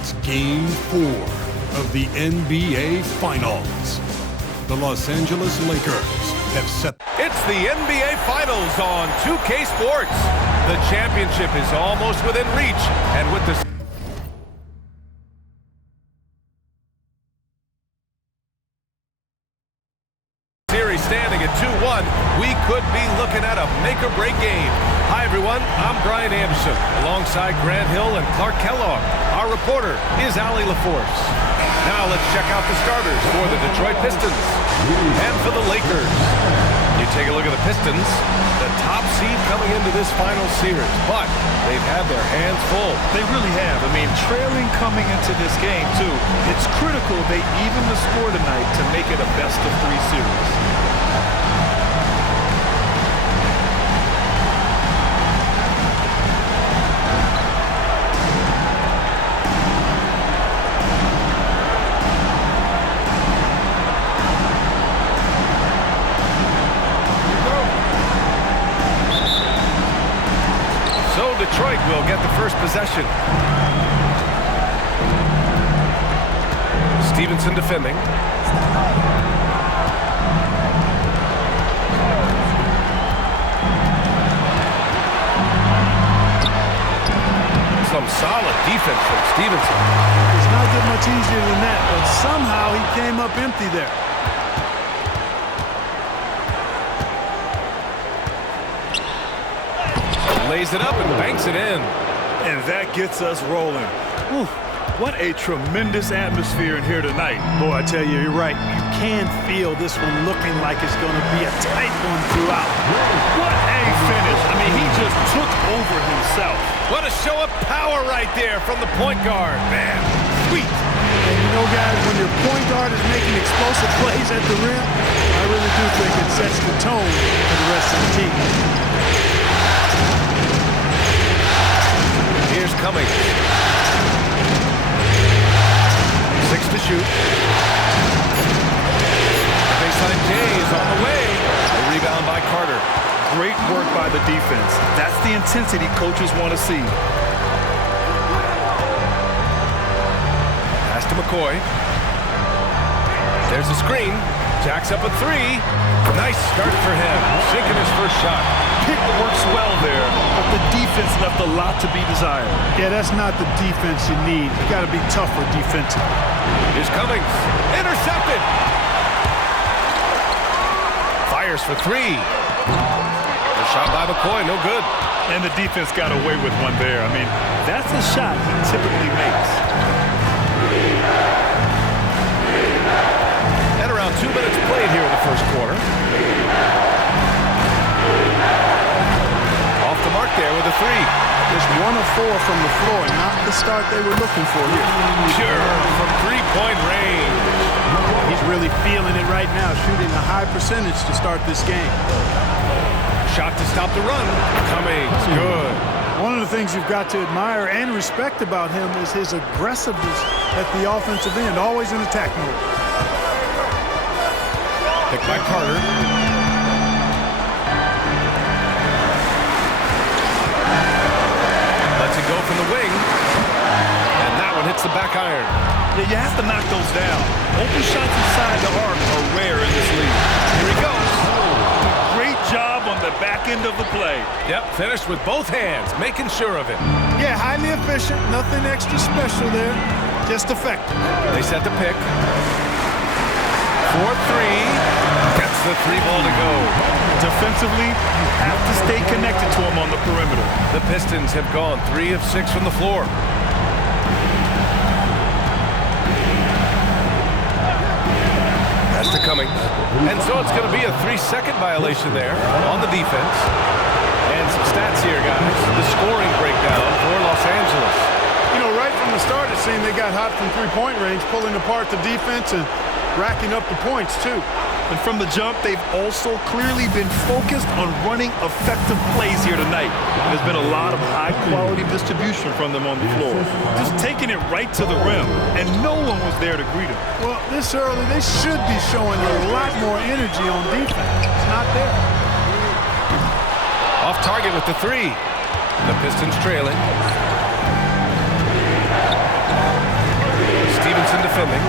It's Game 4 of the NBA Finals. The Los Angeles Lakers have set... It's the NBA Finals on 2K Sports. The championship is almost within reach, and with the... series standing at 2-1, we could be looking at a make-or-break game. Hi, everyone. I'm Brian Anderson, alongside Grant Hill and Clark Kellogg. Our reporter is Allie LaForce. Now let's check out the starters for the Detroit Pistons and for the Lakers. You take a look at the Pistons, the top seed coming into this final series, but they've had their hands full. They really have. I mean, trailing coming into this game, too. It's critical they even the score tonight to make it a best-of-3 series. Detroit will get the first possession. Stevenson defending. Some solid defense from Stevenson. It's not get much easier than that, but somehow he came up empty there. Lays it up and banks it in. And that gets us rolling. Whew, what a tremendous atmosphere in here tonight. Boy, I tell you, you're right. You can feel this one looking like it's going to be a tight one throughout. What a finish. I mean, he just took over himself. What a show of power right there from the point guard. Man, sweet. And you know, guys, when your point guard is making explosive plays at the rim, I really do think it sets the tone for the rest of the team. Here's Cummings. 6 to shoot. Baseline J is on the way. A rebound by Carter. Great work by the defense. That's the intensity coaches want to see. Pass to McCoy. There's a screen. Jacks up a 3. Nice start for him. Sinking his first shot. Pick works well there, but the defense left a lot to be desired. Yeah, that's not the defense you need. You got to be tougher defensively. Here's Cummings. Intercepted. Fires for 3. The shot by McCoy, no good. And the defense got away with one there. I mean, that's a shot he typically makes. And around 2 minutes played here in the first quarter. Off the mark there with a 3. Just 1 of 4 from the floor, not the start they were looking for here. Pure from three-point range. He's really feeling it right now, shooting a high percentage to start this game. Shot to stop the run. Cummings, good. One of the things you've got to admire and respect about him is his aggressiveness at the offensive end, always in attack mode. Picked by Carter. Lets it go from the wing. And that one hits the back iron. Yeah, you have to knock those down. Open shots inside the arc are rare in this league. Here he goes. Great job on the back end of the play. Yep, finished with both hands, making sure of it. Yeah, highly efficient. Nothing extra special there. Just effective. They set the pick. 4-3. Gets the 3 ball to go. Defensively, you have to stay connected to him on the perimeter. The Pistons have gone 3 of 6 from the floor. That's to Cummings. And so it's going to be a 3-second violation there on the defense. And some stats here, guys. The scoring breakdown for Los Angeles. You know, right from the start, it seemed they got hot from three-point range, pulling apart the defense and racking up the points, too. And from the jump, they've also clearly been focused on running effective plays here tonight. There's been a lot of high-quality distribution from them on the floor. Just taking it right to the rim, and no one was there to greet him. Well, this early, they should be showing a lot more energy on defense. It's not there. Off target with the 3. The Pistons trailing. Stevenson defending.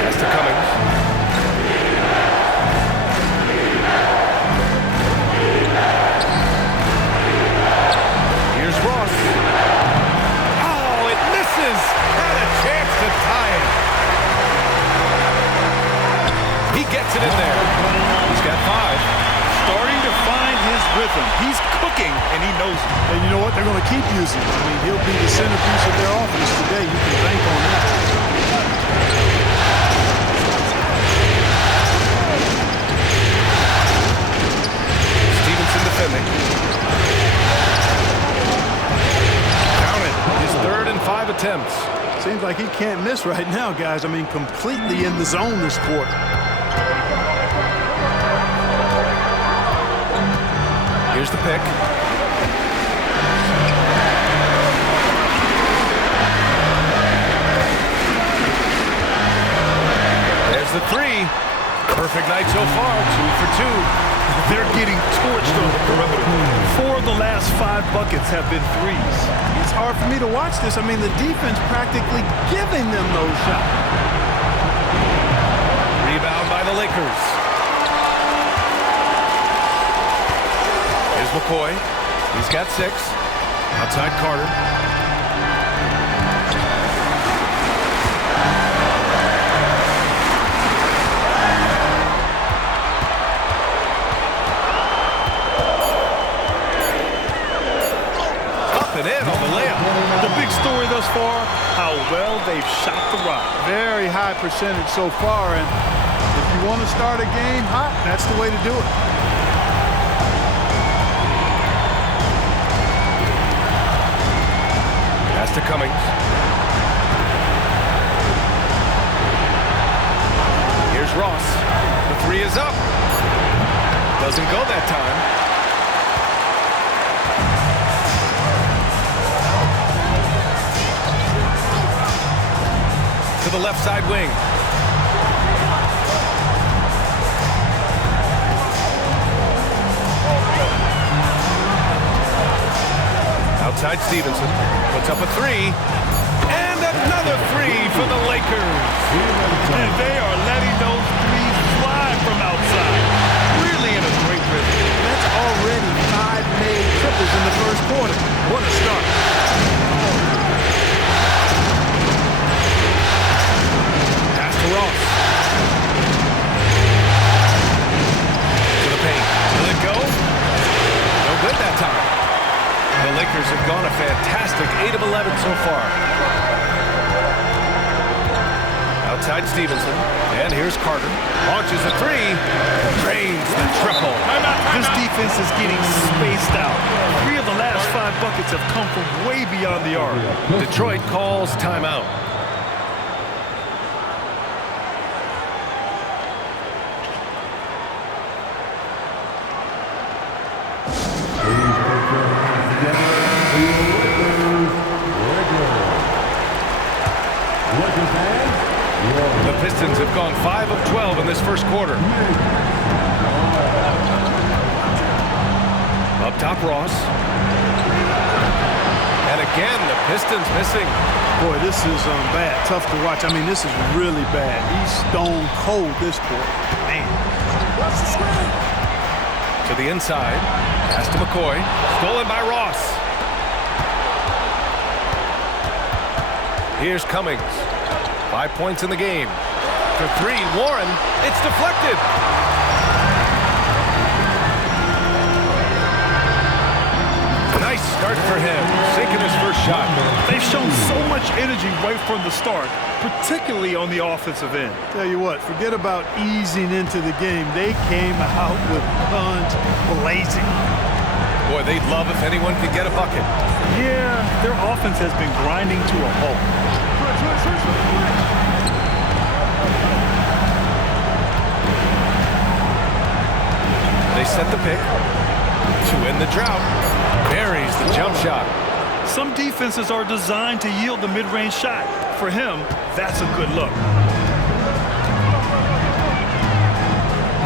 Pass to Cummings. Here's Ross. Oh, it misses. Had a chance to tie it. He gets it in there. He's got 5. Starting to find his rhythm. He's cooking, and he knows it. And you know what? They're going to keep using him. I mean, he'll be the centerpiece of their offense today. You can bank on that. Stevenson defending. Count it. His 3rd and 5 attempts. Seems like he can't miss right now, guys. I mean, completely in the zone this quarter. Here's the pick. There's the 3. Perfect night so far, 2 for 2. They're getting torched on the perimeter. 4 of the last 5 buckets have been threes. It's hard for me to watch this. I mean, the defense practically giving them those shots. Rebound by the Lakers. Here's McCoy. He's got 6. Outside Carter. Up and in on the layup. The big story thus far, how well they've shot the rock. Very high percentage so far, and if you want to start a game hot, that's the way to do it. Pass to Cummings. Here's Ross. The 3 is up. Doesn't go that time. To the left side wing. Outside Stevenson. Puts up a 3. And another 3 for the Lakers. And they are letting those threes fly from outside. Really in a great rhythm. That's already 5 made triples in the first quarter. What a start. Pass to Ross. To the paint. Will it go? No good that time. The Lakers have gone a fantastic 8 of 11 so far. Outside Stevenson. And here's Carter. Launches a 3. Drains the triple. This defense is getting spaced out. 3 of the last 5 buckets have come from way beyond the arc. Detroit calls timeout. The Pistons have gone 5 of 12 in this first quarter. Up top, Ross. And again, the Pistons missing. Boy, this is bad. Tough to watch. I mean, this is really bad. He's stone cold this quarter. Man. To the inside. Pass to McCoy. Stolen by Ross. Here's Cummings. 5 points in the game. For 3, Warren. It's deflected. Nice start for him. Sinking his first shot. They've shown so much energy right from the start, particularly on the offensive end. Tell you what, forget about easing into the game. They came out with guns blazing. Boy, they'd love if anyone could get a bucket. Yeah, their offense has been grinding to a halt. They set the pick to end the drought. Buries the jump shot. Some defenses are designed to yield the mid-range shot. For him, that's a good look.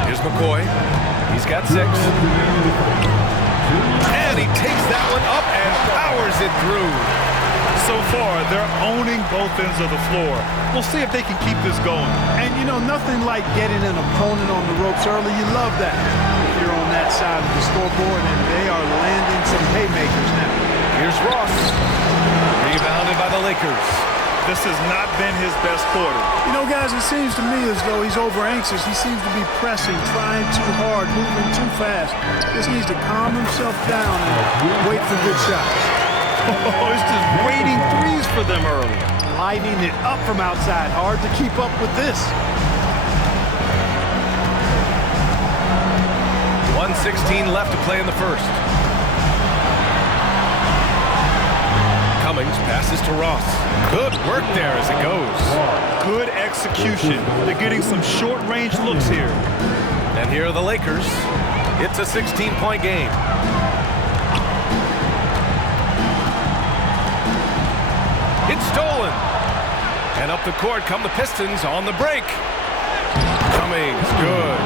Here's McCoy. He's got 6. And he takes that one up and powers it through. So far, they're owning both ends of the floor. We'll see if they can keep this going. And, you know, nothing like getting an opponent on the ropes early. You love that if you're on that side of the scoreboard, and they are landing some haymakers now. Here's Ross. Rebounded by the Lakers. This has not been his best quarter. You know, guys, it seems to me as though he's over-anxious. He seems to be pressing, trying too hard, moving too fast. Just needs to calm himself down and wait for good shots. Oh, he's just waiting threes for them early. Lighting it up from outside. Hard to keep up with this. 1:16 left to play in the first. Cummings passes to Ross. Good work there as it goes. Good execution. They're getting some short-range looks here. And here are the Lakers. It's a 16-point game. It's stolen. And up the court come the Pistons on the break. Cummings, good.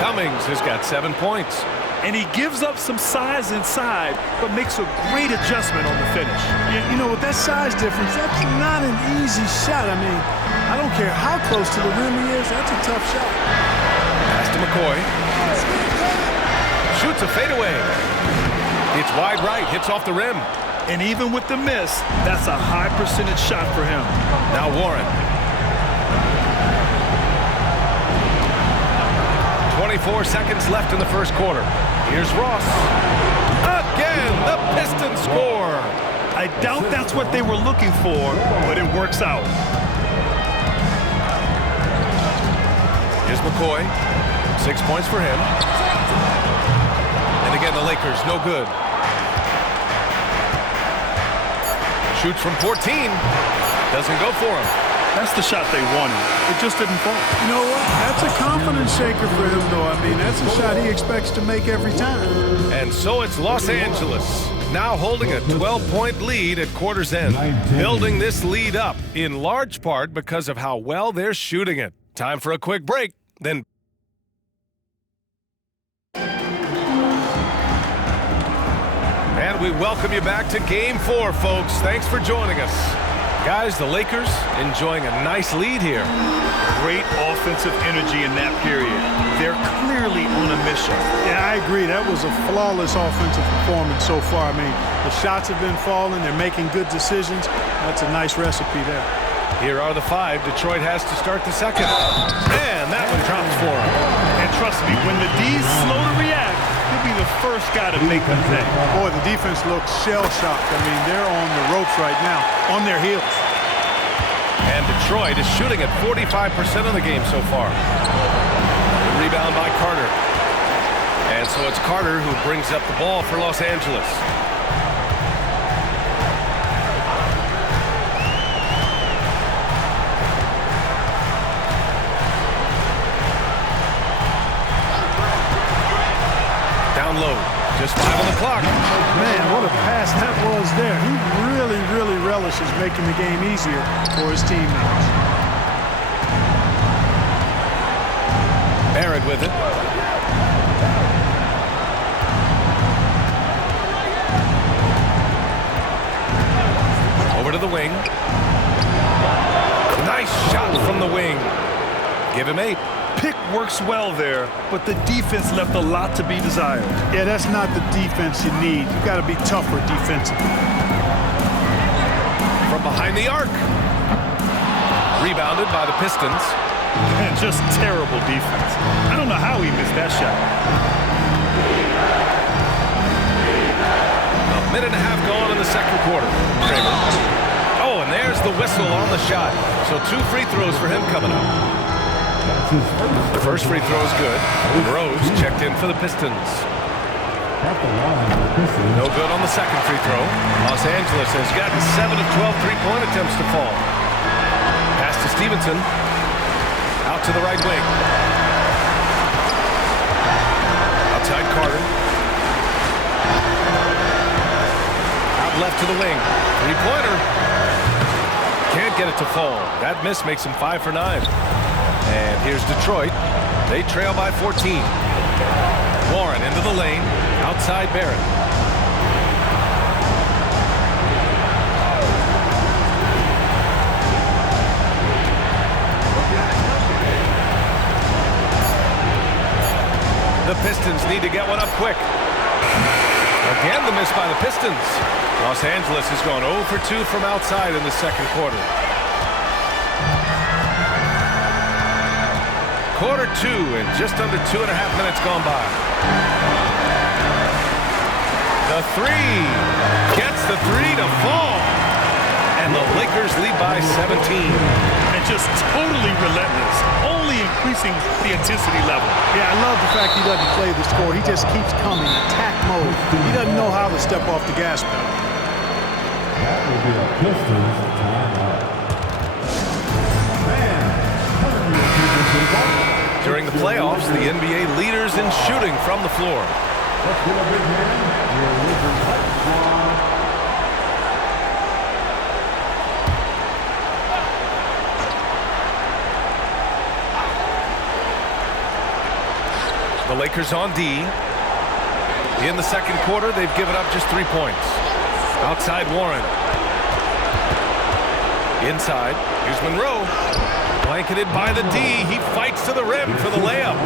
Cummings has got 7 points. And he gives up some size inside, but makes a great adjustment on the finish. You know, with that size difference, that's not an easy shot. I mean, I don't care how close to the rim he is. That's a tough shot. Pass to McCoy. Shoots a fadeaway. It's wide right, hits off the rim. And even with the miss, that's a high percentage shot for him. Now Warren. 24 seconds left in the first quarter. Here's Ross. Again, the Pistons score. I doubt that's what they were looking for, but it works out. Here's McCoy. 6 points for him. And again, the Lakers, no good. Shoots from 14. Doesn't go for him. That's the shot they wanted. It just didn't fall. You know what? That's a confidence shaker for him, though. I mean, that's a shot he expects to make every time. And so it's Los Angeles, now holding a 12-point lead at quarter's end. Building this lead up, in large part because of how well they're shooting it. Time for a quick break, then... And we welcome you back to Game 4, folks. Thanks for joining us. Guys, the Lakers enjoying a nice lead here. Great offensive energy in that period. They're clearly on a mission. Yeah, I agree. That was a flawless offensive performance so far. I mean, the shots have been falling. They're making good decisions. That's a nice recipe there. Here are the 5 Detroit has to start the second. And that one drops for him. And trust me, when the D's slow to react, he'll be the first guy to make them think. Boy, the defense looks shell-shocked. I mean, they're on the ropes right now, on their heels. And Detroit is shooting at 45% of the game so far. The rebound by Carter. And so it's Carter who brings up the ball for Los Angeles. Down low. Just 5 on the clock. Man, what a pass that was there. He really relishes making the game easier for his teammates. Barrett with it. Over to the wing. Nice shot from the wing. Give him 8. Pick works well there, but the defense left a lot to be desired. Yeah, that's not the defense you need. You got to be tougher defensively. From behind the arc. Rebounded by the Pistons. And just terrible defense. I don't know how he missed that shot. A minute and a half gone in the second quarter. Kramer. Oh, and there's the whistle on the shot. So 2 free throws for him coming up. The first free throw is good. Rose checked in for the Pistons. No good on the second free throw. Los Angeles has gotten 7 of 12 three-point attempts to fall. Pass to Stevenson. Out to the right wing. Outside Carter. Out left to the wing. Three-pointer. Can't get it to fall. That miss makes him 5 for 9. And here's Detroit. They trail by 14. Warren into the lane. Outside Barrett. The Pistons need to get one up quick. Again, the miss by the Pistons. Los Angeles has gone 0 for 2 from outside in the second quarter. Quarter 2 and just under 2.5 minutes gone by. The three. Gets the three to fall. And the Lakers lead by 17. And just totally relentless. Only increasing the intensity level. Yeah, I love the fact he doesn't play the score. He just keeps coming. Attack mode. He doesn't know how to step off the gas pedal. That will be a Pistons timeout. During the playoffs, the NBA leaders in shooting from the floor. Let's give a big hand. Your Lakers Light Squad. The Lakers on D. In the second quarter, they've given up just 3 points. Outside Warren. Inside, here's Monroe. Blanketed by the D. He fights to the rim for the layup.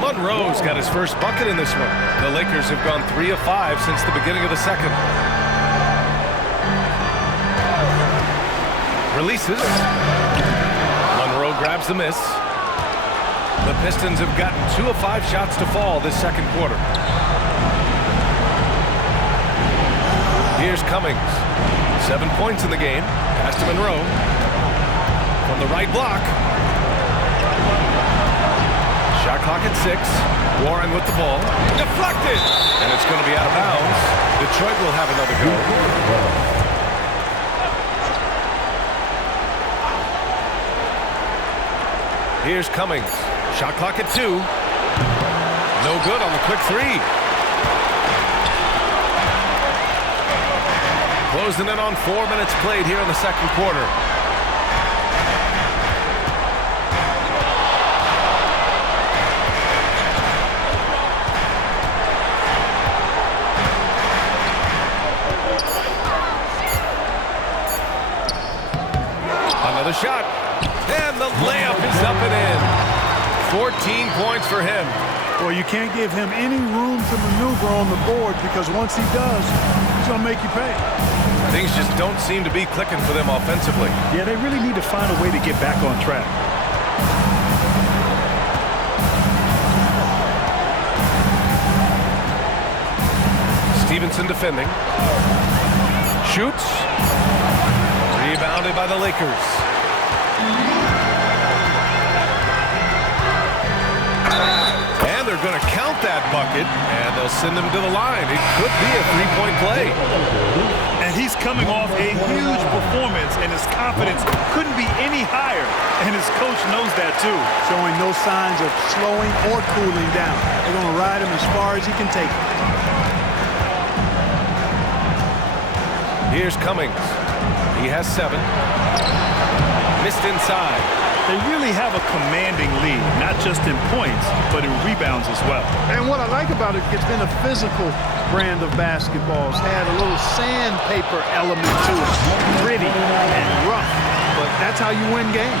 Monroe's got his first bucket in this one. The Lakers have gone 3 of 5 since the beginning of the second. Releases. Monroe grabs the miss. The Pistons have gotten 2 of 5 shots to fall this second quarter. Here's Cummings. 7 points in the game. Pass to Monroe. From the right block. Shot clock at 6. Warren with the ball. Deflected! And it's going to be out of bounds. Detroit will have another go. Here's Cummings. Shot clock at 2. No good on the quick 3. Closing in on 4 minutes played here in the second quarter. Another shot. And the layup is up and in. 14 points for him. Well, you can't give him any room to maneuver on the board because once he does, he's going to make you pay. Things just don't seem to be clicking for them offensively. Yeah, they really need to find a way to get back on track. Stevenson defending. Shoots. Rebounded by the Lakers. And they're going to count that bucket, and they'll send him to the line. It could be a three-point play. And he's coming off a huge performance, and his confidence couldn't be any higher. And his coach knows that, too. Showing no signs of slowing or cooling down. They're going to ride him as far as he can take it. Here's Cummings. He has 7. Missed inside. They really have a commanding lead, not just in points, but in rebounds as well. And what I like about it, it's been a physical brand of basketball. It's had a little sandpaper element to it. Gritty and rough, but that's how you win games.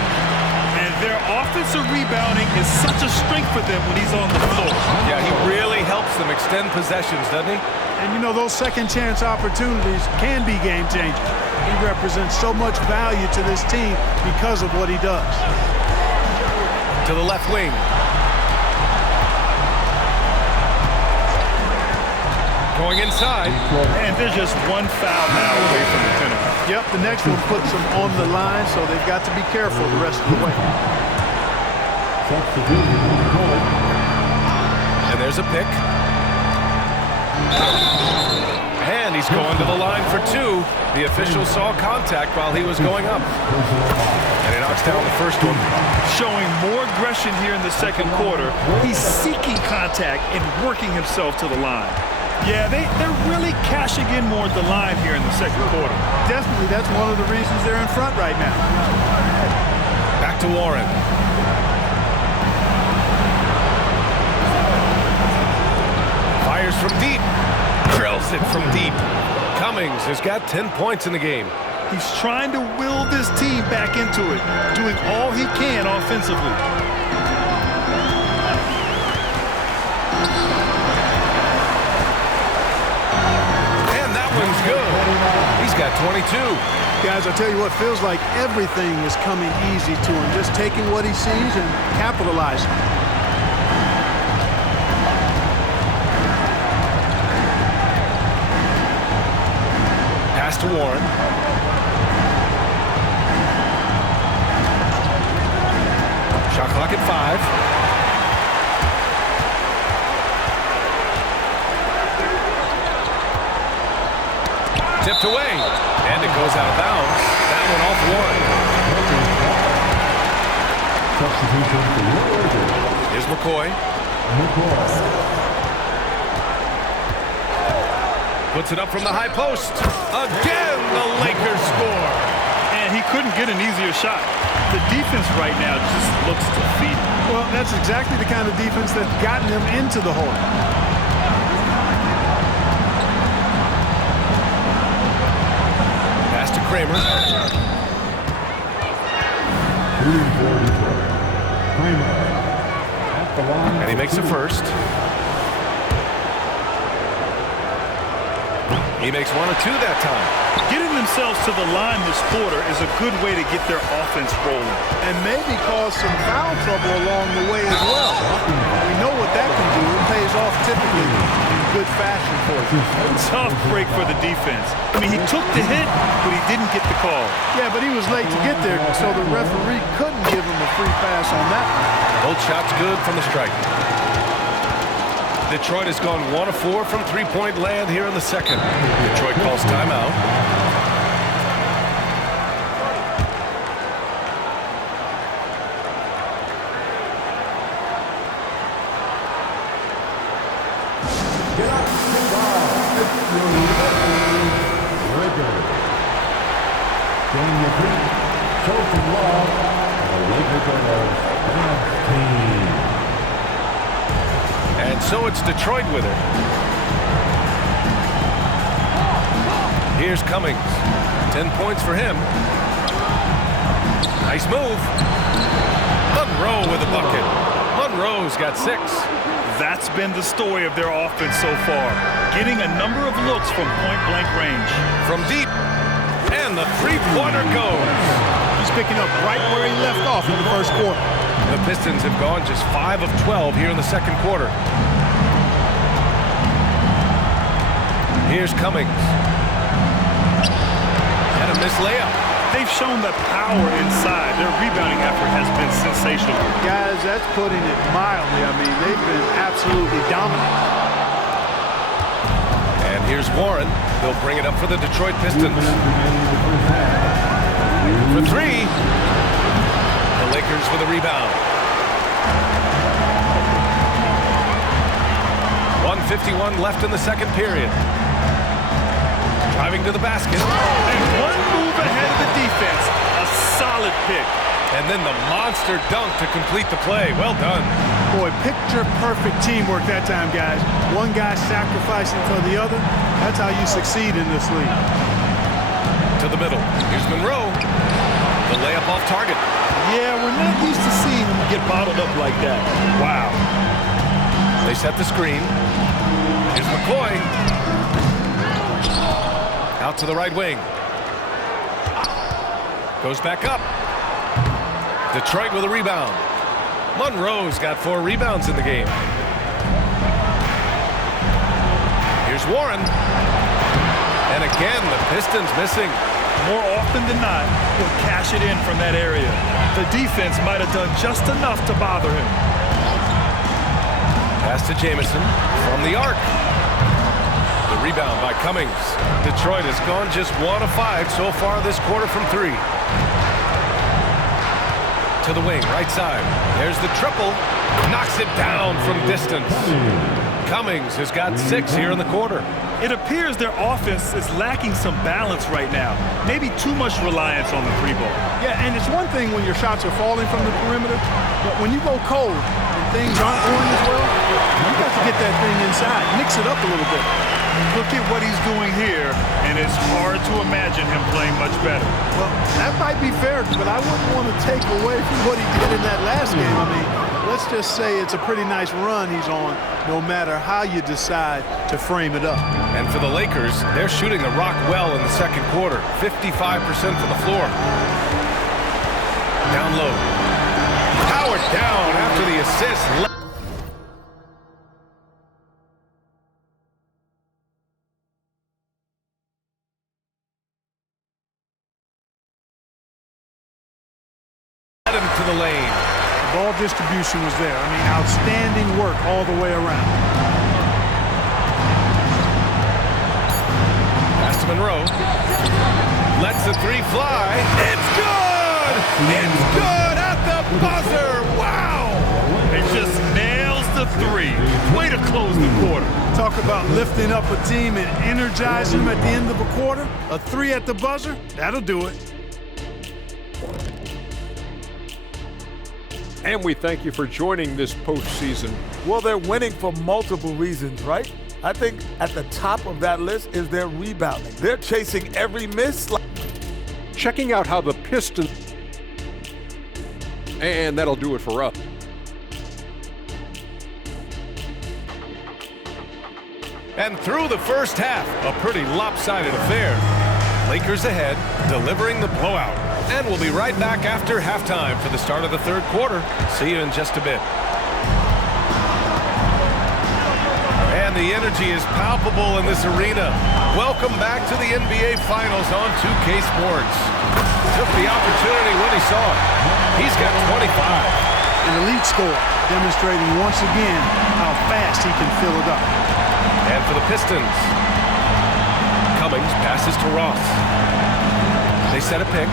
And their offensive rebounding is such a strength for them when he's on the floor. Yeah, he really helps them extend possessions, doesn't he? And you know, those second chance opportunities can be game changers. He represents so much value to this team because of what he does. To the left wing. Going inside. And there's just one foul now away from the penalty. Yep, the next one puts them on the line, so they've got to be careful the rest of the way. And there's a pick. And he's going to the line for 2. The official saw contact while he was going up. And he knocks down the first one. Showing more aggression here in the second quarter. He's seeking contact and working himself to the line. Yeah, they're really cashing in more at the line here in the second quarter. Definitely, that's one of the reasons they're in front right now. Back to Warren. Fires from deep. Drills it from deep. Cummings has got 10 points in the game. He's trying to will this team back into it, doing all he can offensively. 22. Guys, I tell you what, feels like everything is coming easy to him. Just taking what he sees and capitalizing. Pass to Warren. Shot clock at 5. Tipped away, and it goes out of bounds. That one off Warren. Substitution for your Lakers. Here's McCoy. Puts it up from the high post. Again, the Lakers score. And he couldn't get an easier shot. The defense right now just looks defeated. Well, that's exactly the kind of defense that's gotten him into the hole. Pass to Kramer. Shooting for Detroit. Kramer. At the line. And he makes the first. He makes 1 of 2 that time. Getting themselves to the line this quarter is a good way to get their offense rolling. And maybe cause some foul trouble along the way as well. We know what that can do. It pays off typically in good fashion for you. Tough break for the defense. I mean, he took the hit, but he didn't get the call. Yeah, but he was late to get there, so the referee couldn't give him a free pass on that one. Both shots good from the strike. Detroit has gone 1 of 4 from three-point land here in the second. Detroit calls timeout. Daniel Green, Chelsea Love, and the Lakers are the team. And so it's Detroit with it. Here's Cummings. 10 points for him. Nice move. Monroe with a bucket. Monroe's got 6. That's been the story of their offense so far. Getting a number of looks from point-blank range. From deep. And the three-pointer goes. He's picking up right where he left off in the first quarter. The Pistons have gone just 5 of 12 here in the second quarter. Here's Cummings. And a missed layup. They've shown the power inside. Their rebounding effort has been sensational. Guys, that's putting it mildly. I mean, they've been absolutely dominant. And here's Warren. He'll bring it up for the Detroit Pistons. For 3. The Lakers with a rebound. 1:51 left in the second period. Driving to the basket. And one move ahead of the defense. A solid pick. And then the monster dunk to complete the play. Well done. Boy, picture-perfect teamwork that time, guys. One guy sacrificing for the other. That's how you succeed in this league. To the middle. Here's Monroe. The layup off target. Yeah, we're not used to seeing him get bottled up like that. Wow. They set the screen. Here's McCoy. Out to the right wing. Goes back up. Detroit with a rebound. Monroe's got 4 rebounds in the game. Here's Warren. And again, the Pistons missing. More often than not, he'll cash it in from that area. The defense might have done just enough to bother him. Pass to Jamison from the arc. The rebound by Cummings. Detroit has gone just 1 of 5 so far this quarter from 3. To the wing, right side. There's the triple. Knocks it down from distance. Cummings has got 6 here in the quarter. It appears their offense is lacking some balance right now. Maybe too much reliance on the 3-ball. Yeah, and it's one thing when your shots are falling from the perimeter, but when you go cold and things aren't going as well, you got to get that thing inside, mix it up a little bit. Look at what he's doing here, and it's hard to imagine him playing much better. Well, that might be fair, but I wouldn't want to take away from what he did in that last game. I mean, Let's just say it's a pretty nice run he's on, no matter how you decide to frame it up. And for the Lakers, they're shooting the rock well in the second quarter, 55% from the floor. Down low. Powered down after the assist. Led him to the lane. Ball distribution was there. I mean, outstanding work all the way around. Pass to Monroe. Lets the three fly. It's good! It's good at the buzzer! Wow! It just nails the three. Way to close the quarter. Talk about lifting up a team and energizing them at the end of a quarter. A three at the buzzer, that'll do it. And we thank you for joining this postseason. Well, they're winning for multiple reasons, right? I think at the top of that list is their rebounding. They're chasing every miss. Checking out how the Pistons... And that'll do it for us. And through the first half, a pretty lopsided affair. Lakers ahead, delivering the blowout. And we'll be right back after halftime for the start of the third quarter. See you in just a bit. And the energy is palpable in this arena. Welcome back to the NBA Finals on 2K Sports. Took the opportunity when he saw it. He's got 25. An elite score, demonstrating once again how fast he can fill it up. And for the Pistons, Cummings passes to Ross. They set a pick.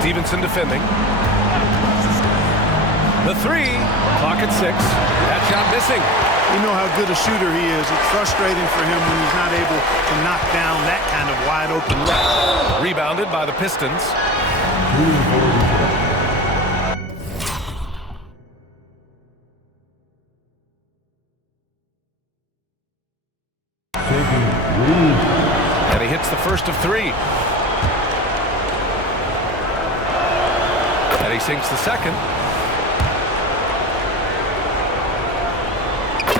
Stevenson defending. The three, clock at 6. That shot missing. You know how good a shooter he is. It's frustrating for him when he's not able to knock down that kind of wide open look. Rebounded by the Pistons. And he hits the first of 3. And he sinks the second.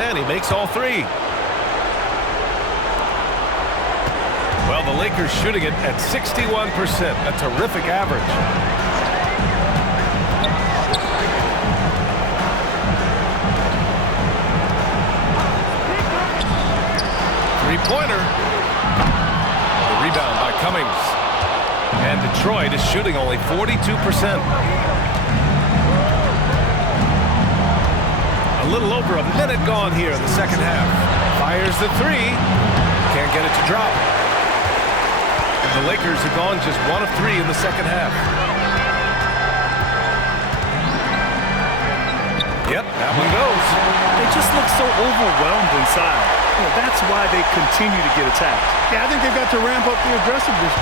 And he makes all 3. Well, the Lakers shooting it at 61%, a terrific average. Three-pointer. The rebound by Cummings. And Detroit is shooting only 42%. A little over a minute gone here in the second half. Fires the 3. Can't get it to drop. And the Lakers have gone just 1 of 3 in the second half. Yep, that one goes. They just look so overwhelmed inside. That's why they continue to get attacked. Yeah, I think they've got to ramp up the aggressiveness.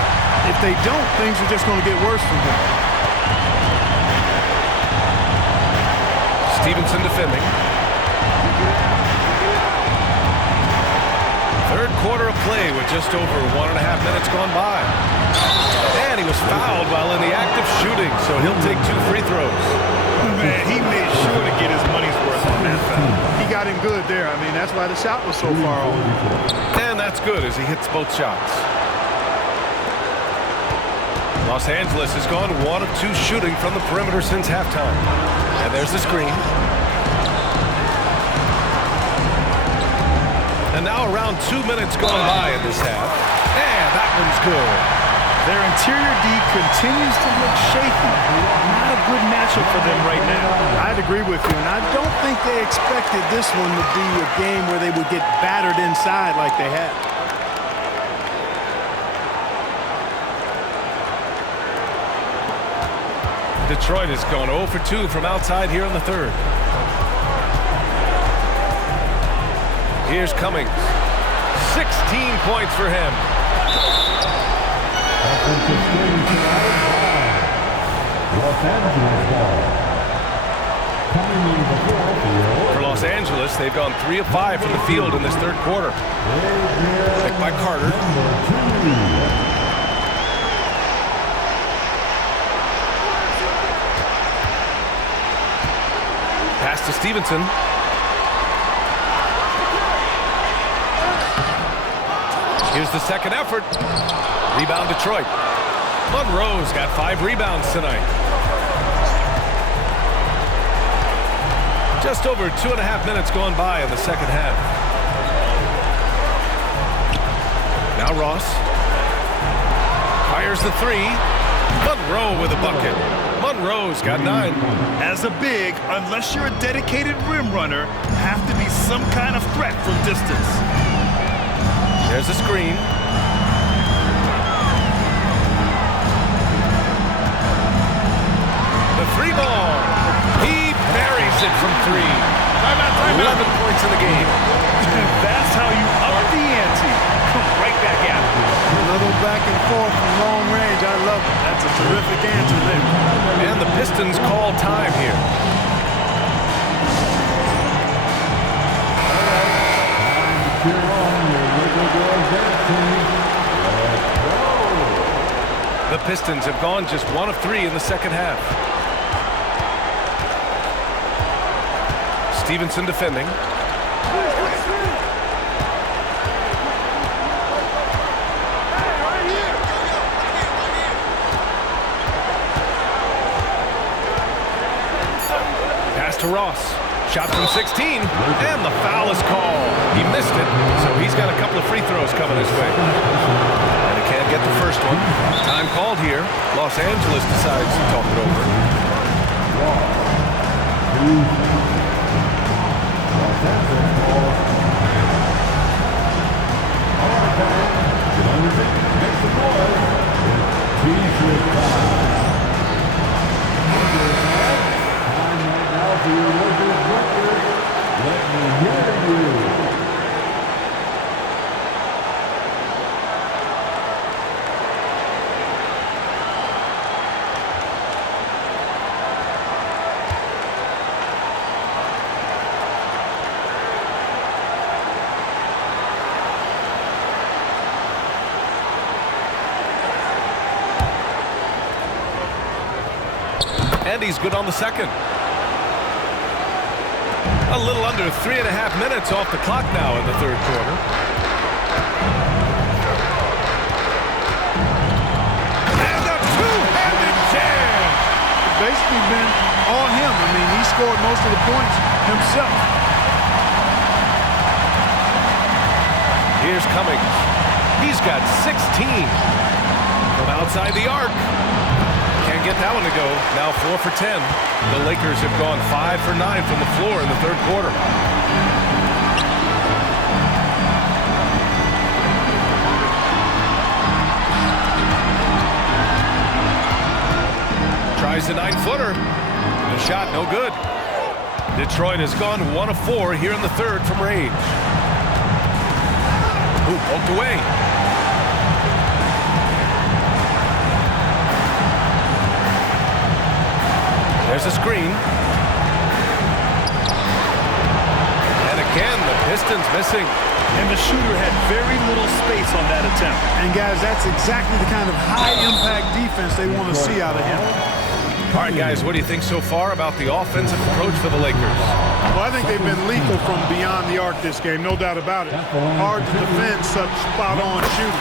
If they don't, things are just going to get worse from them. Stevenson defending. Third quarter of play with just over 1.5 minutes gone by. And he was fouled while in the act of shooting, so he'll take 2 free throws. Man, he made sure to get his money's worth on that foul. He got him good there. I mean, that's why the shot was so far off. And that's good as he hits both shots. Los Angeles has gone 1 of 2 shooting from the perimeter since halftime. And there's the screen. And now around 2 minutes gone by in this half. And that one's good. Their interior D continues to look shaky. Not a good matchup for them right now. I'd agree with you, and I don't think they expected this one to be a game where they would get battered inside like they had. Detroit has gone 0 for 2 from outside here in the third. Here's Cummings. 16 points for him. Offensive scoring tonight. Los Angeles ball. Coming in the field. For Los Angeles, they've gone 3 of 5 from the field in this third quarter. Picked by Carter. Pass to Stevenson. Here's the second effort. Rebound Detroit. Monroe's got 5 rebounds tonight. Just over 2.5 minutes gone by in the second half. Now Ross. Fires the 3. Monroe with a bucket. Monroe's got 9. As a big, unless you're a dedicated rim runner, have to be some kind of threat from distance. There's a screen. The 3 ball. He buries it from 3. 11 points in the game. That's how you up the ante. Come right back at it. A little back and forth from long range. I love it. That's a terrific answer there. And the Pistons call time here. The Pistons have gone just 1 of 3 in the second half. Stevenson defending. Pass to Ross. Shot from 16, and the foul is called. He missed it, so he's got a couple of free throws coming his way. And he can't get the first one. Time called here. Los Angeles decides to talk it over. And he's good on the second. A little under 3.5 minutes off the clock now in the third quarter. And a two-handed jam! Basically been on him. I mean, he scored most of the points himself. Here's Cummings. He's got 16 from outside the arc. Can't get that one to go. Now 4 for 10. The Lakers have gone 5 for 9 from the floor in the third quarter. Tries the 9-footer. The shot no good. Detroit has gone 1 of 4 here in the third from range. Ooh, poked away. There's a screen. And again, the Pistons missing. And the shooter had very little space on that attempt. And guys, that's exactly the kind of high-impact defense they want to see out of him. All right, guys, what do you think so far about the offensive approach for the Lakers? Well, I think they've been lethal from beyond the arc this game, no doubt about it. Hard to defend such spot-on shooting.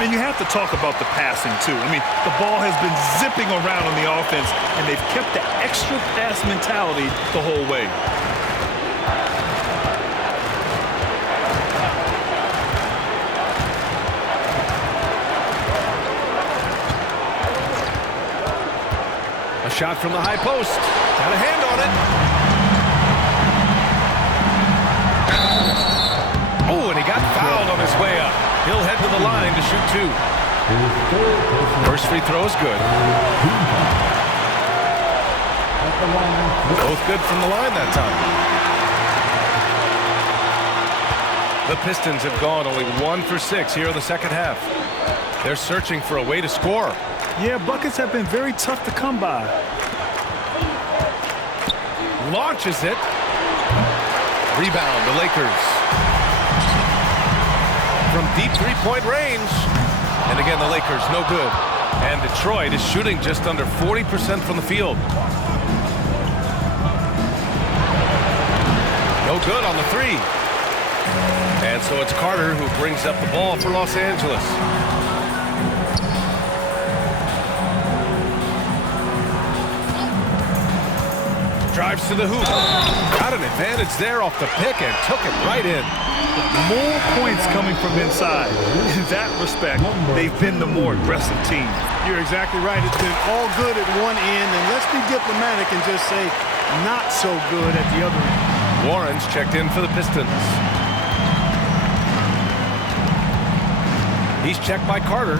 And you have to talk about the passing, too. I mean, the ball has been zipping around on the offense, and they've kept the extra pass mentality the whole way. A shot from the high post. Got a hand on it. Oh, and he got fouled on his way up. He'll head to the line to shoot 2. First free throw is good. Both good from the line that time. The Pistons have gone only 1 for 6 here in the second half. They're searching for a way to score. Yeah, buckets have been very tough to come by. Launches it. Rebound, the Lakers. From deep three-point range. And again, the Lakers, no good. And Detroit is shooting just under 40% from the field. good on the three. And so it's Carter who brings up the ball for Los Angeles. Drives to the hoop. Got an advantage there off the pick and took it right in. More points coming from inside. In that respect, they've been the more aggressive team. You're exactly right. It's been all good at one end, and let's be diplomatic and just say not so good at the other end. Warren's checked in for the Pistons. He's checked by Carter.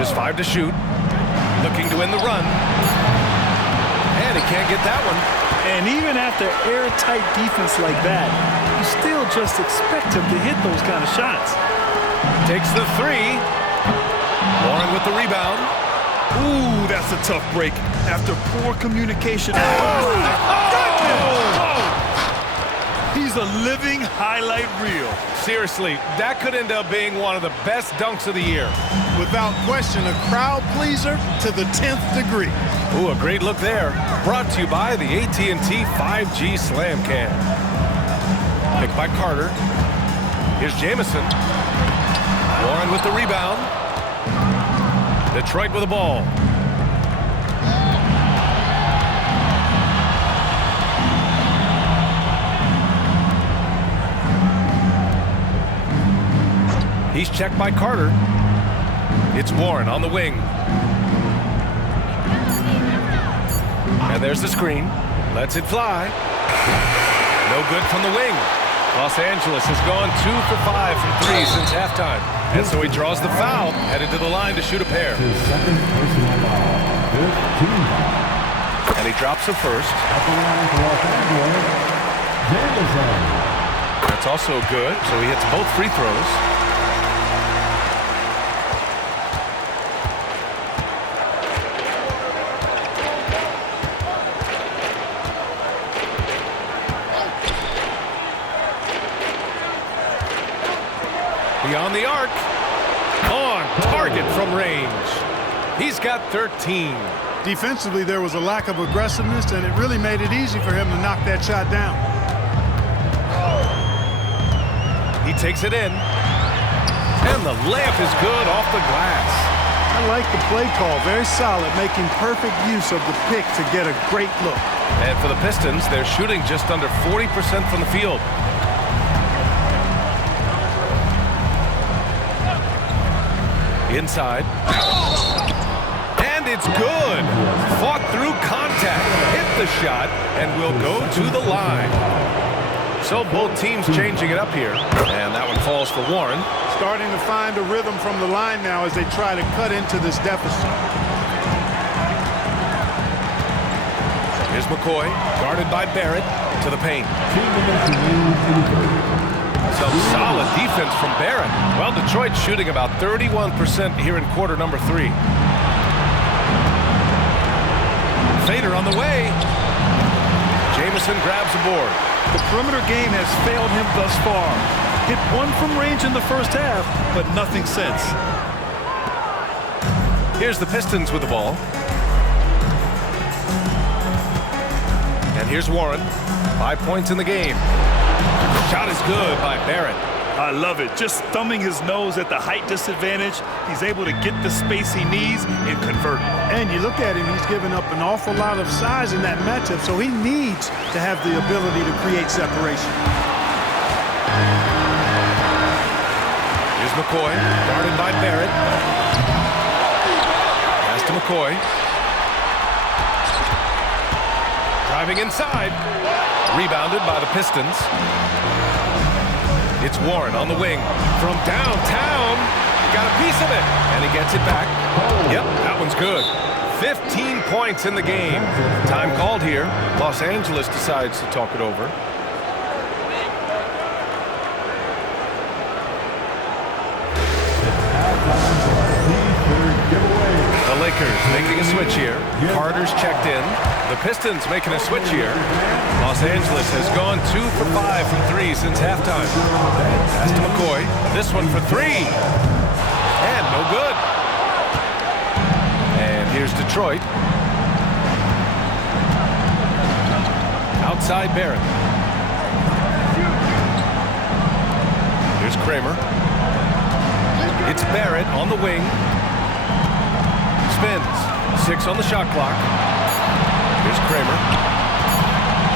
Just 5 to shoot. Looking to win the run. And he can't get that one. And even after airtight defense like that, you still just expect him to hit those kind of shots. Takes the three. Warren with the rebound. Ooh, that's a tough break. After poor communication. He's a living highlight reel. Seriously, that could end up being one of the best dunks of the year. Without question, a crowd pleaser to the 10th degree. Ooh, a great look there. Brought to you by the AT&T 5G Slam Cam. Picked by Carter. Here's Jamison. Warren with the rebound. Detroit with the ball. He's checked by Carter. It's Warren on the wing. And there's the screen. Lets it fly. No good from the wing. Los Angeles has gone 2 for 5 from 3 since halftime. And so he draws the foul, headed to the line to shoot a pair. His second personal foul. 15. And he drops the first. At the line for Los Angeles, Jamison. That's also good, so he hits both free throws. Beyond the arc. On target from range. He's got 13. Defensively, there was a lack of aggressiveness, and it really made it easy for him to knock that shot down. He takes it in. And the layup is good off the glass. I like the play call. Very solid, making perfect use of the pick to get a great look. And for the Pistons, they're shooting just under 40% from the field. Inside. And it's good. Fought through contact. Hit the shot and will go to the line. So both teams changing it up here. And that one falls for Warren. Starting to find a rhythm from the line now as they try to cut into this deficit. Here's McCoy, guarded by Barrett, to the paint. Some solid defense from Barrett. Well, Detroit shooting about 31% here in quarter number 3. Fader on the way. Jamison grabs the board. The perimeter game has failed him thus far. Hit one from range in the first half, but nothing since. Here's the Pistons with the ball. And here's Warren. 5 points in the game. Shot is good by Barrett. I love it. Just thumbing his nose at the height disadvantage. He's able to get the space he needs and convert. And you look at him, he's given up an awful lot of size in that matchup, so he needs to have the ability to create separation. Here's McCoy, guarded by Barrett. Pass to McCoy. Driving inside. Rebounded by the Pistons. It's Warren on the wing. From downtown. Got a piece of it. And he gets it back. Yep, that one's good. 15 points in the game. Time called here. Los Angeles decides to talk it over. The Lakers making a switch here. Carter's checked in. The Pistons making a switch here. Los Angeles has gone 2 for 5 from 3 since halftime. Pass to McCoy. This one for 3. And no good. Here's Detroit. Outside Barrett. Here's Kramer. It's Barrett on the wing. Spins. 6 on the shot clock. Here's Kramer.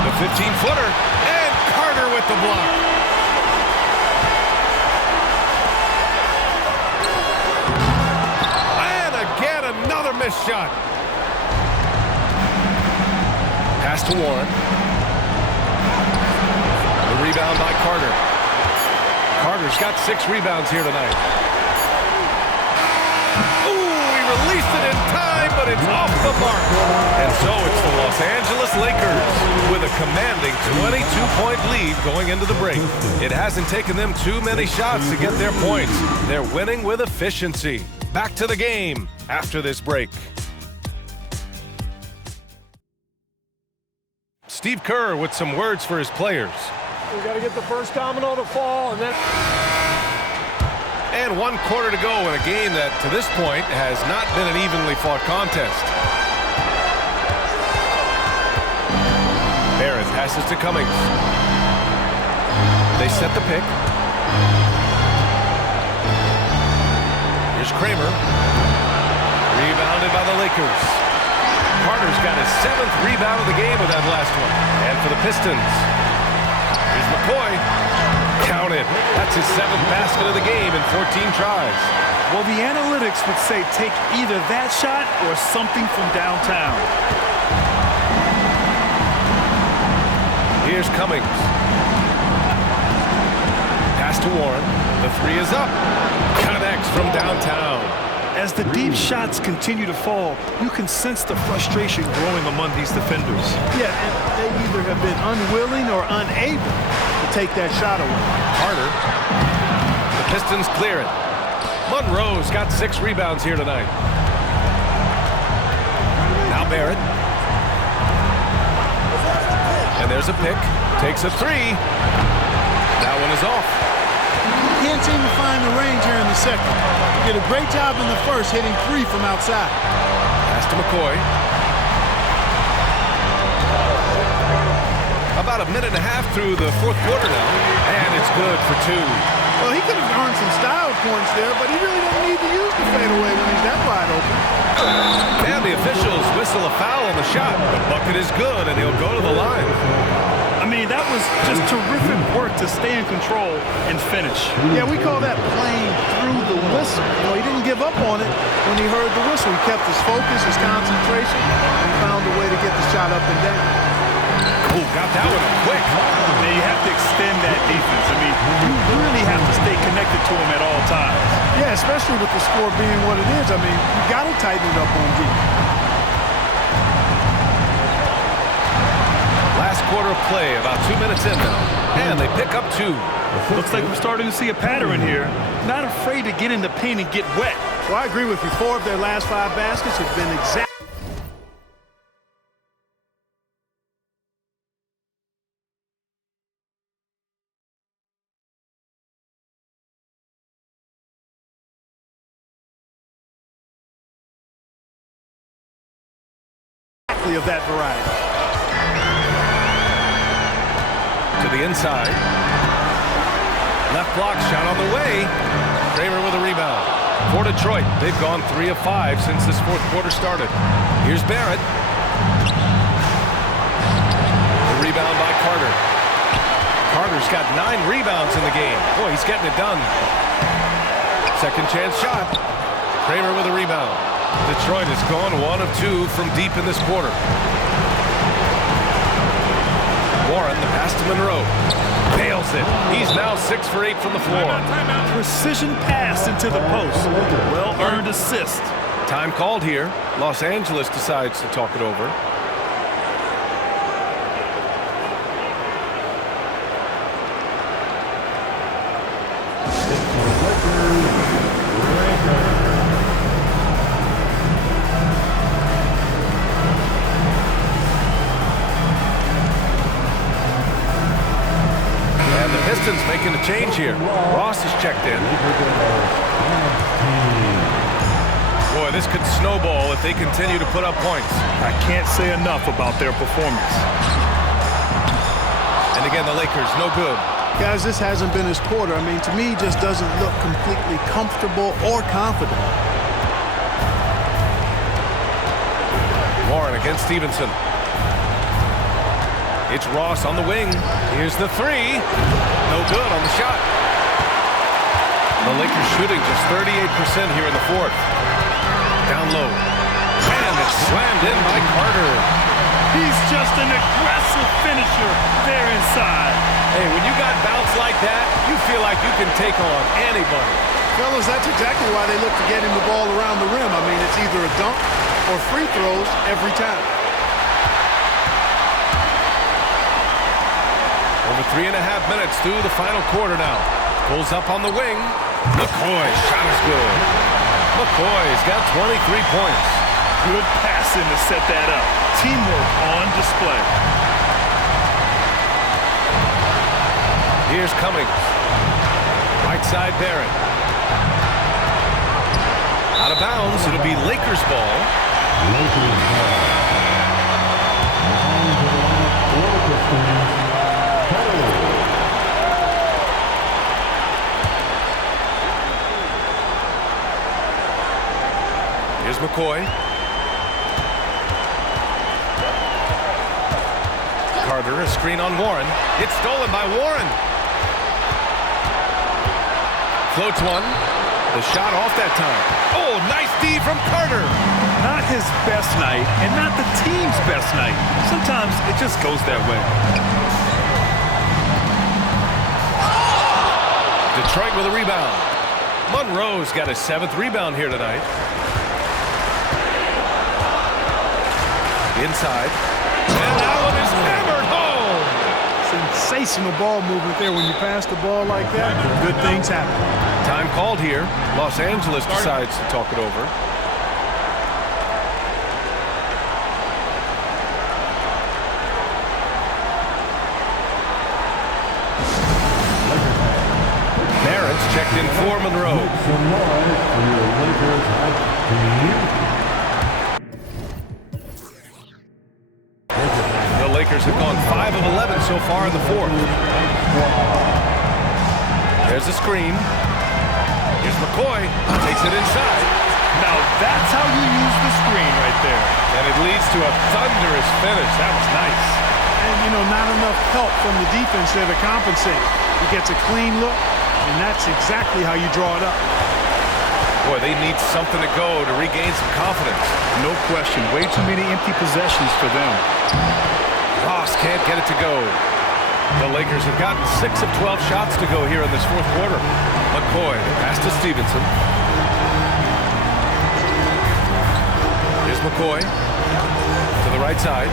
The 15-footer. And Carter with the block. And again, another missed shot. Pass to Warren. The rebound by Carter. Carter's got 6 rebounds here tonight. Ooh, he released it in time, but it's off the mark. And so it's the Los Angeles Lakers with a commanding 22-point lead going into the break. It hasn't taken them too many shots to get their points. They're winning with efficiency. Back to the game after this break. Steve Kerr with some words for his players. We got to get the first domino to fall, and then... And 1 quarter to go in a game that, to this point, has not been an evenly fought contest. Barrett passes to Cummings. They set the pick. Here's Kramer. Rebounded by the Lakers. Carter's got his 7th rebound of the game with that last one. And for the Pistons, here's McCoy. Counted. That's his 7th basket of the game in 14 tries. Well, the analytics would say take either that shot or something from downtown. Here's Cummings. Pass to Warren. The 3 is up. Connects from downtown. As the deep shots continue to fall, you can sense the frustration growing among these defenders. Yeah, and they either have been unwilling or unable to take that shot away. Carter. The Pistons clear it. Monroe's got 6 rebounds here tonight. Now Barrett. And there's a pick. Takes a 3. That one is off. Can't seem to find the range here in the second. Did a great job in the first, hitting 3 from outside. Pass to McCoy. About a minute and a half through the 4th quarter now, and it's good for 2. Well, he could have earned some style points there, but he really doesn't need to use the fadeaway when he's that wide open. And the officials whistle a foul on the shot. The bucket is good, and he'll go to the line. I mean, that was just terrific work to stay in control and finish. Yeah, we call that playing through the whistle. You know, he didn't give up on it when he heard the whistle. He kept his focus, his concentration, and he found a way to get the shot up and down. Oh, got that one up quick. Now you have to extend that defense. I mean, you really have to stay connected to him at all times. Yeah, especially with the score being what it is. I mean, you got to tighten it up on D. Last quarter of play, about 2 minutes in now, and they pick up 2. Looks like we're starting to see a pattern here. Not afraid to get in the paint and get wet. Well, I agree with you. 4 of their last 5 baskets have been exactly. Of that variety. To the inside. Left block shot on the way. Kramer with a rebound. For Detroit, they've gone 3 of 5 since this 4th quarter started. Here's Barrett. The rebound by Carter. Carter's got 9 rebounds in the game. Boy, he's getting it done. Second chance shot. Kramer with a rebound. Detroit has gone 1 of 2 from deep in this quarter. Warren, the pass to Monroe. Nails it. He's now 6 for 8 from the floor. Precision pass into the post. Well-earned assist. Time called here. Los Angeles decides to talk it over. Pistons making a change here. Ross is checked in. Boy, this could snowball if they continue to put up points. I can't say enough about their performance. And again, the Lakers, no good. Guys, this hasn't been his quarter. I mean, to me, he just doesn't look completely comfortable or confident. Warren against Stevenson. It's Ross on the wing. Here's the three. No good on the shot. The Lakers shooting just 38% here in the fourth. Down low. And it's slammed in by Carter. He's just an aggressive finisher there inside. Hey, when you got bounce like that, you feel like you can take on anybody. Fellas, that's exactly why they look to get him the ball around the rim. I mean, it's either a dunk or free throws every time. Over 3.5 minutes through the final quarter now. Pulls up on the wing. McCoy, shot is good. McCoy's got 23 points. Good passing to set that up. Teamwork on display. Here's Cummings. Right side Barrett. Out of bounds. It'll be Lakers ball. Lakers ball. Now to the line for the Pistons. Here's McCoy. Carter, a screen on Warren. It's stolen by Warren. Floats one. The shot off that time. Oh, nice D from Carter. Not his best night, and not the team's best night. Sometimes it just goes that way. Detroit with a rebound. Monroe's got his 7th rebound here tonight. Inside. And Allen is hammered home. Sensational ball movement there. When you pass the ball like that, good things happen. Time called here. Los Angeles decides to talk it over. Barrett's checked in for Monroe. Some noise for your Lakers hype team. The Lakers have gone 5 of 11 so far in the fourth. There's a screen. Here's McCoy. Takes it inside. Now that's how you use the screen right there. And it leads to a thunderous finish. That was nice. And, you know, not enough help from the defense there to compensate. He gets a clean look, and that's exactly how you draw it up. Boy, they need something to go to regain some confidence. No question. Way too many empty possessions for them. Ross can't get it to go. The Lakers have gotten 6 of 12 shots to go here in this fourth quarter. McCoy, pass to Stevenson. Here's McCoy to the right side.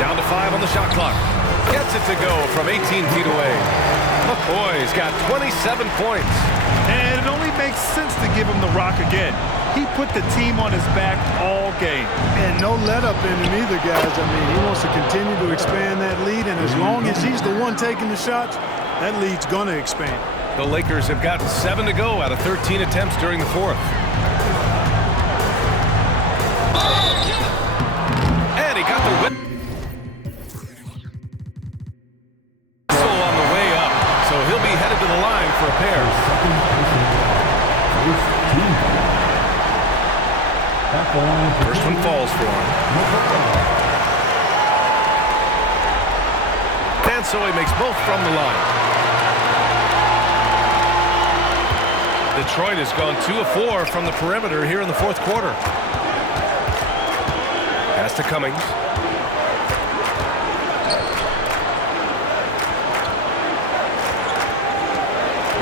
Down to 5 on the shot clock. Gets it to go from 18 feet away. McCoy's got 27 points. And it only makes sense to give him the rock again. He put the team on his back all game. And no let up in him either, guys. I mean, he wants to continue to expand that lead, and as long as he's the one taking the shots, that lead's going to expand. The Lakers have gotten 7 to go out of 13 attempts during the fourth. And he got the whistle on the way up, so he'll be headed to the line for a pair. First one falls for him. Dansoy makes both from the line. Detroit has gone 2 of 4 from the perimeter here in the fourth quarter. Pass to Cummings.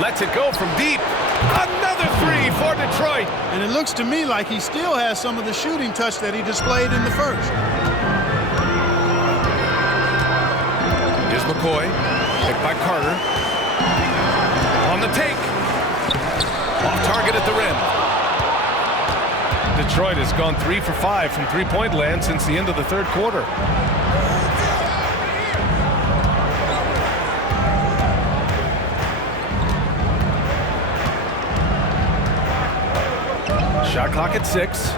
Lets it go from deep. Another 3 for Detroit. And it looks to me like he still has some of the shooting touch that he displayed in the first. Here's McCoy. Picked by Carter. On the take. Off target at the rim. Detroit has gone 3 for 5 from three-point land since the end of the third quarter. Shot clock at 6.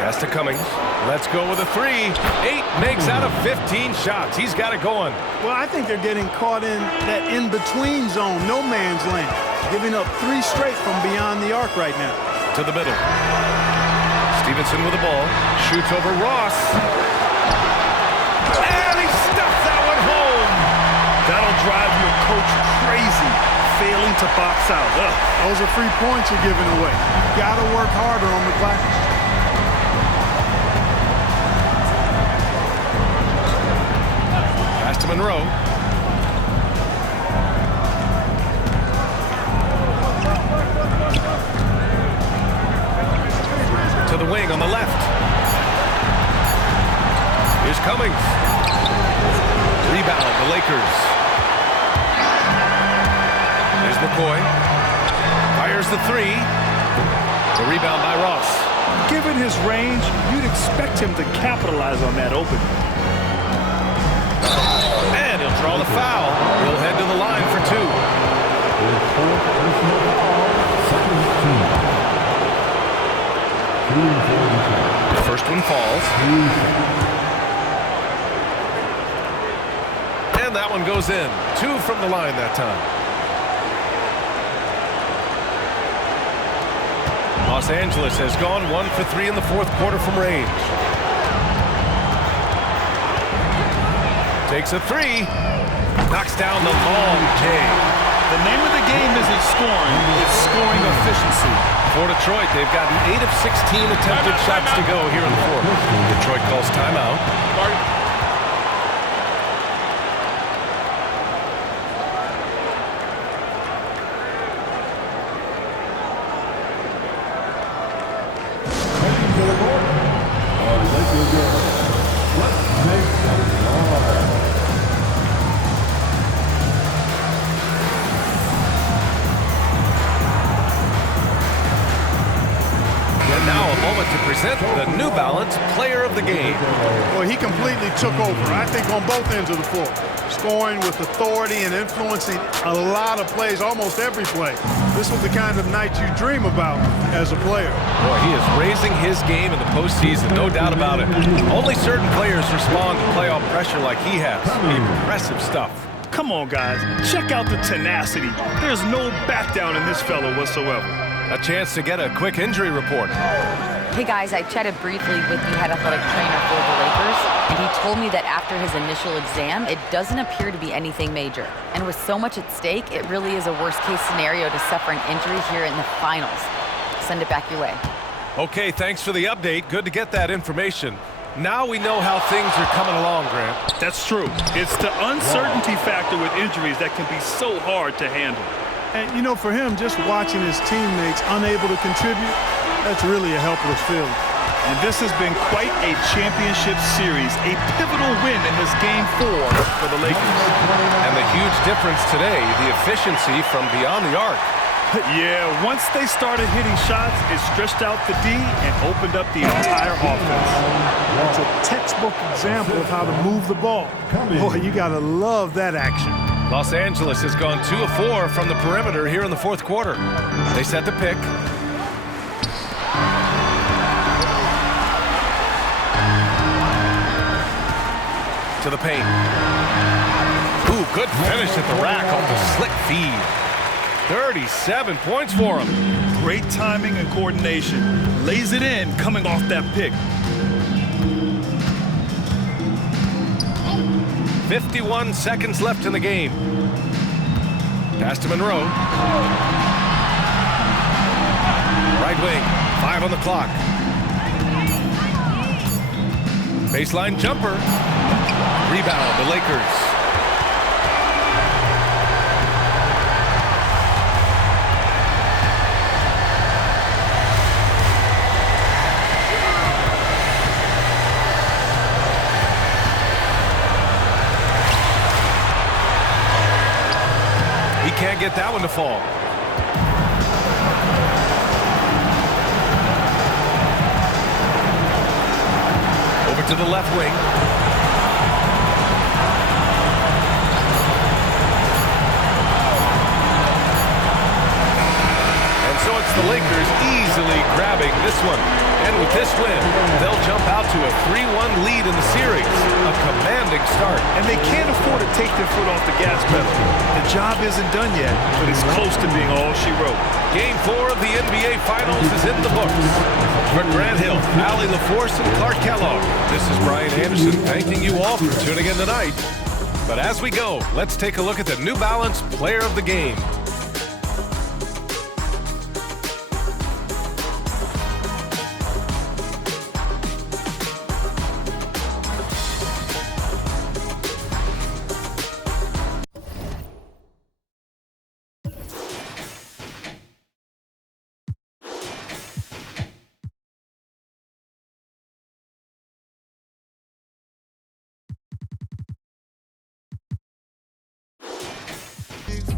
Pass to Cummings. Let's go with a 3. 8 makes out of 15 shots. He's got it going. Well, I think they're getting caught in that in-between zone, no man's land, giving up 3 straight from beyond the arc right now. To the middle. Stevenson with the ball. Shoots over Ross. And he stuffs that one home. That'll drive your coach crazy, failing to box out. Those are free points you're giving away. Got to work harder on the glass. Pass to Monroe. To the wing on the left. Here's Cummings. Rebound, the Lakers. Here's McCoy. Fires the 3. The rebound by Ross. Given his range, you'd expect him to capitalize on that opening. And he'll draw the foul. He'll head to the line for 2. The first one falls. And that one goes in. 2 from the line that time. Los Angeles has gone 1 for 3 in the fourth quarter from range. Takes a 3. Knocks down the long J. The name of the game isn't scoring, it's scoring efficiency. For Detroit, they've gotten 8 of 16 attempted shots to go here in the fourth. Detroit calls timeout. The New Balance Player of the Game. Well, he completely took over, I think, on both ends of the floor. Scoring with authority and influencing a lot of plays, almost every play. This was the kind of night you dream about as a player. Boy, he is raising his game in the postseason, no doubt about it. Only certain players respond to playoff pressure like he has. Impressive stuff. Come on, guys. Check out the tenacity. There's no back down in this fellow whatsoever. A chance to get a quick injury report. Hey guys, I chatted briefly with the head athletic trainer for the Lakers, and he told me that after his initial exam, it doesn't appear to be anything major. And with so much at stake, it really is a worst-case scenario to suffer an injury here in the finals. Send it back your way. Okay, thanks for the update. Good to get that information. Now we know how things are coming along, Grant. That's true. It's the uncertainty factor with injuries that can be so hard to handle. And, you know, for him, just watching his teammates unable to contribute, that's really a helpless feeling. And this has been quite a championship series, a pivotal win in this Game 4 for the Lakers. And the huge difference today, the efficiency from beyond the arc. Yeah, once they started hitting shots, it stretched out the D and opened up the entire offense. That's a textbook example of how to move the ball. Boy, you got to love that action. Los Angeles has gone 2 of 4 from the perimeter here in the fourth quarter. They set the pick. To the paint. Ooh, good finish at the rack off the slick feed. 37 points for him. Great timing and coordination. Lays it in coming off that pick. 51 seconds left in the game. Pass to Monroe. Right wing, 5 on the clock. Baseline jumper. Rebound, the Lakers. He can't get that one to fall. Over to the left wing. And so it's the Lakers easily grabbing this one. And with this win, they'll jump out to a 3-1 lead in the series. A commanding start. And they can't afford to take their foot off the gas pedal. The job isn't done yet, but it's close to being all she wrote. Game 4 of the NBA Finals is in the books. For Grant Hill, Allie LaForce, and Clark Kellogg, this is Brian Anderson thanking you all for tuning in tonight. But as we go, let's take a look at the New Balance Player of the Game.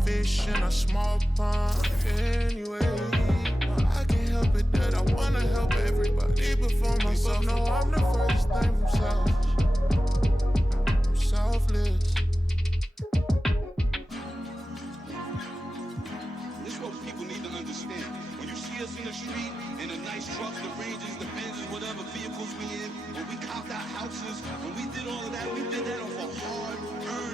Fish in a small pond anyway. I can't help it that I wanna help everybody before myself. No, I'm the furthest thing from selfish. I'm selfless. This is what people need to understand. When you see us in the street, in the nice trucks, the Rangers, the Benzes, whatever vehicles we in, when we copped our houses, when we did all of that, we did that off a hard-earned